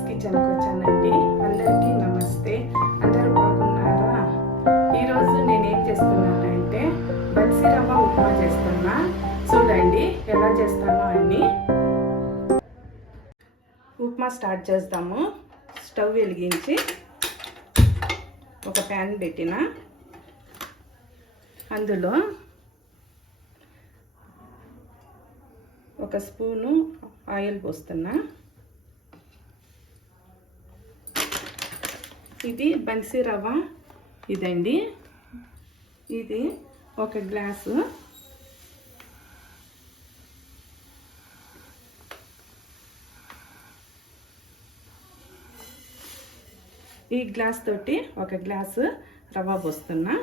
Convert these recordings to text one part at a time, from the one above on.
రాజేష్ కిచెన్కి వచ్చానండి. అందరికీ నమస్తే. అందరూ బాగున్నారా? ఈరోజు నేను ఏం చేస్తున్నానంటే బన్సీ రవ్వ ఉప్మా చేస్తున్నా. చూడండి ఎలా చేస్తానో అని. ఉప్మా స్టార్ట్ చేద్దాము. స్టవ్ వెలిగించి ఒక ప్యాన్ పెట్టిన, అందులో ఒక స్పూను ఆయిల్ పోస్తున్నా. ఇది బన్సీ రవ్వ ఇదండి. ఇది ఒక గ్లాసు. ఈ గ్లాస్ తోటి ఒక గ్లాసు రవ్వ పోస్తున్నా.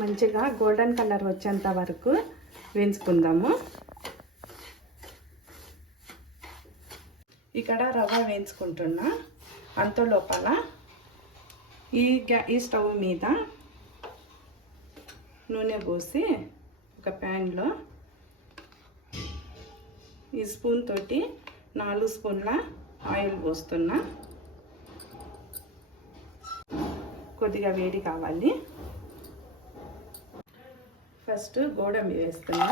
మంచిగా గోల్డెన్ కలర్ వచ్చేంత వరకు వేయించుకుందాము. ఇక్కడ రవ్వ వేయించుకుంటున్నా. అంత లోపల ఈ స్టవ్ మీద నూనె పోసి ఒక ప్యాన్లో ఈ స్పూన్ తోటి 4 స్పూన్ల ఆయిల్ పోస్తున్నా. కొద్దిగా వేడి కావాలి. ఫస్ట్ గోడంబి వేస్తున్నా.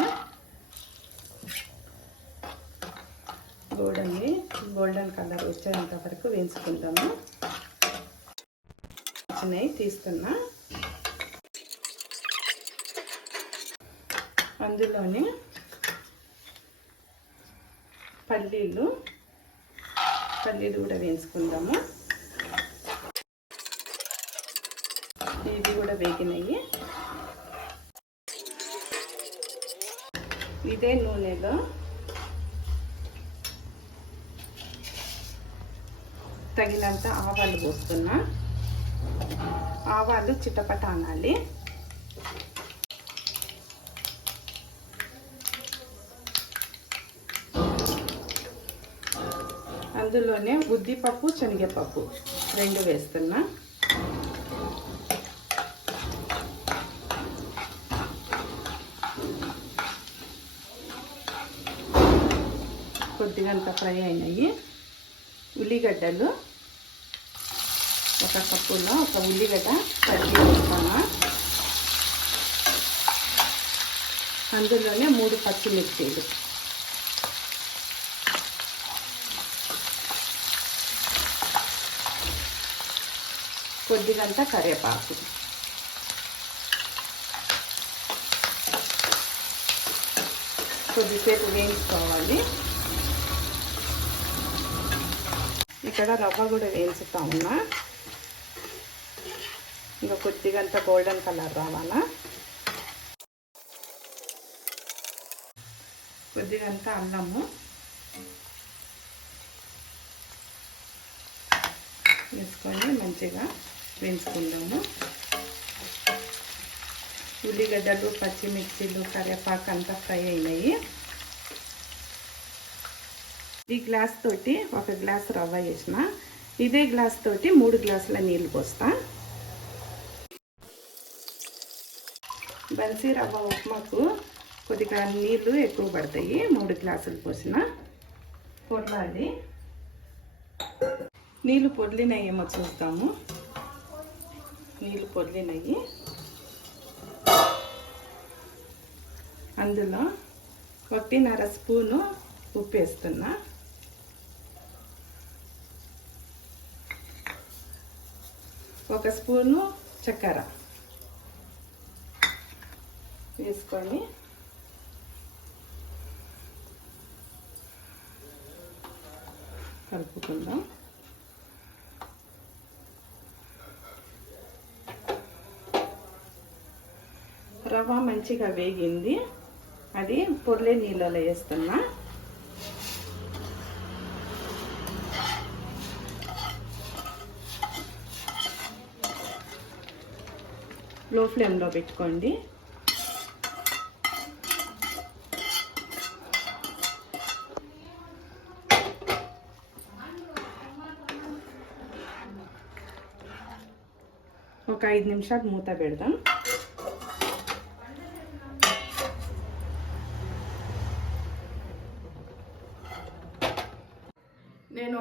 గోడంబి గోల్డెన్ కలర్ వచ్చేంత వరకు వేయించుకుంటాము. చిన్నవి తీస్తున్నా. అందులోనే పల్లీలు కూడా వేయించుకుందాము. ఇవి కూడా వేగినాయి. ఇదే నూనెలో తగినంత ఆవాలు పోస్తున్నా. ఆవాలు చిటపట అనాలి. అందులోనే ఉద్దిపప్పు, శనగపప్పు 2 వేస్తున్నా. కొద్దిగంత ఫ్రై అయినాయి. ఉల్లిగడ్డలు ఒక కప్పులో ఒక ఉల్లిగడ్డ కట్ చేసుకున్నా. అందులోనే 3 పచ్చిమిర్చీలు, కొద్దిగంత కరివేపాకు, కొద్దిసేపు వేయించుకోవాలి. ఇక్కడ రవ్వ కూడా వేయించుతా ఉన్నా. ఇంకా కొద్దిగంత గోల్డెన్ కలర్ రావాలా. కొద్దిగంత అల్లము వేసుకొని మంచిగా వేయించుకుందాము. ఉల్లిగడ్డలు, పచ్చిమిర్చీలు, కరివేపాకు అంతా ఫ్రై అయినాయి. ఈ గ్లాస్ తోటి ఒక గ్లాస్ రవ్వ వేసిన. ఇదే గ్లాస్ తోటి 3 గ్లాసుల నీళ్ళు పోస్తా. బన్సీ రవ్వ ఉప్మాకు కొద్దిగా నీళ్ళు ఎక్కువ పడతాయి. 3 గ్లాసులు పోసిన. పొర్లాలి. నీళ్ళు పొర్లినాయేమో చూస్తాము. నీళ్ళు పొర్లినాయి. అందులో 1.5 స్పూను ఉప్పు వేస్తున్నా. ఒక స్పూను చక్కెర వేసుకొని కలుపుకుందాం. రవ్వ మంచిగా వేగింది. అది పొర్లే నీళ్ళలో వేస్తున్నా. లో ఫ్లేమ్లో పెట్టుకోండి. ఒక 5 నిమిషాలు మూత పెడదాం.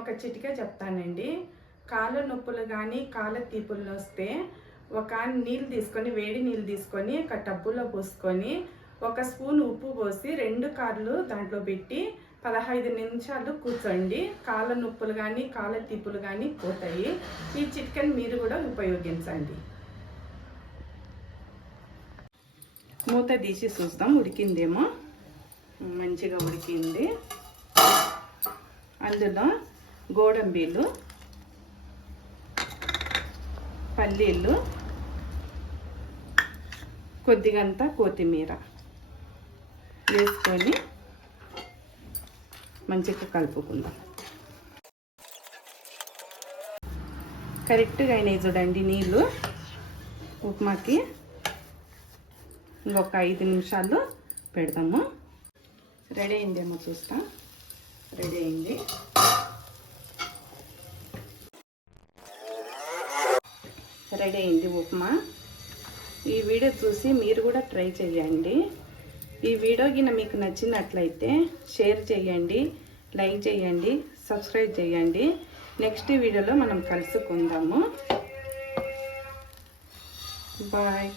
ఒక చిటిక చెప్తానండి. కాళ్ళ నొప్పులు కానీ కాళ్ళ తీపులు వస్తే ఒక నీళ్ళు తీసుకొని, వేడి నీళ్ళు తీసుకొని ఒక టబ్బులో పోసుకొని 1 స్పూన్ ఉప్పు పోసి 2 కాళ్ళు దాంట్లో పెట్టి 15 నిమిషాలు కూర్చోండి. కాళ్ళ నొప్పులు కానీ కాళ్ళ తీపులు కానీ పోతాయి. ఈ చిటికని మీరు కూడా ఉపయోగించండి. మూత తీసి చూస్తాం, ఉడికిందేమో. మంచిగా ఉడికింది. అందులో గోడంబీలు, పల్లీలు, కొద్దిగంత కొత్తిమీర వేసుకొని మంచిగా కలుపుకుందాం. కరెక్ట్గా అయినాయి చూడండి నీళ్ళు ఉప్మాకి. ఇంకొక 5 నిమిషాలు పెడతాము. రెడీ అయిందేమో చూస్తాం. రెడీ అయింది. రెడీ అయింది ఉప్మా. ఈ వీడియో చూసి మీరు కూడా ట్రై చేయండి. ఈ వీడియో గిన మీకు నచ్చినట్లయితే షేర్ చేయండి, లైక్ చేయండి, సబ్స్క్రైబ్ చేయండి. నెక్స్ట్ వీడియోలో మనం కలుసుకుందాము. బాయ్.